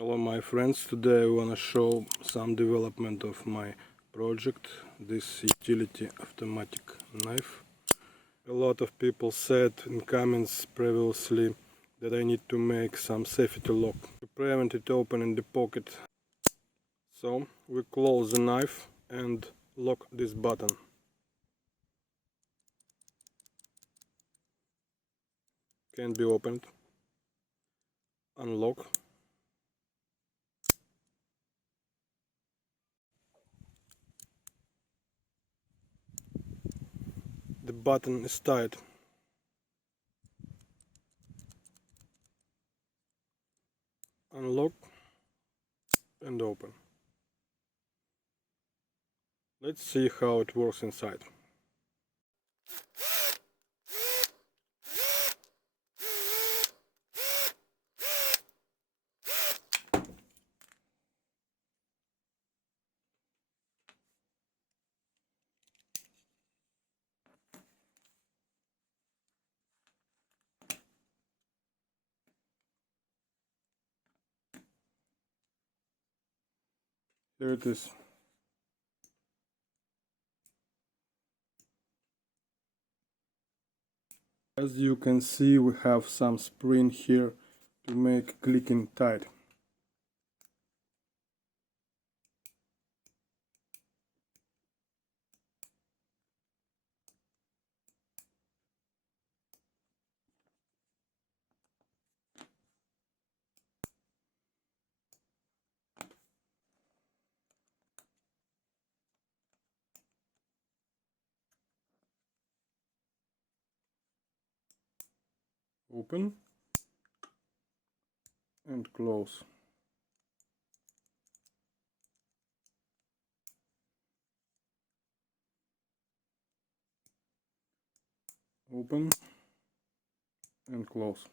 Hello my friends, today I want to show some development of my project, this utility automatic knife. A lot of people said in comments previously that I need to make some safety lock to prevent it opening the pocket. So we close the knife and lock this button. Can be opened. Unlock. The button is tight. Unlock and open. Let's see how it works inside. Here it is. As you can see, we have some spring here to make clicking tight. Open and close. Open and close.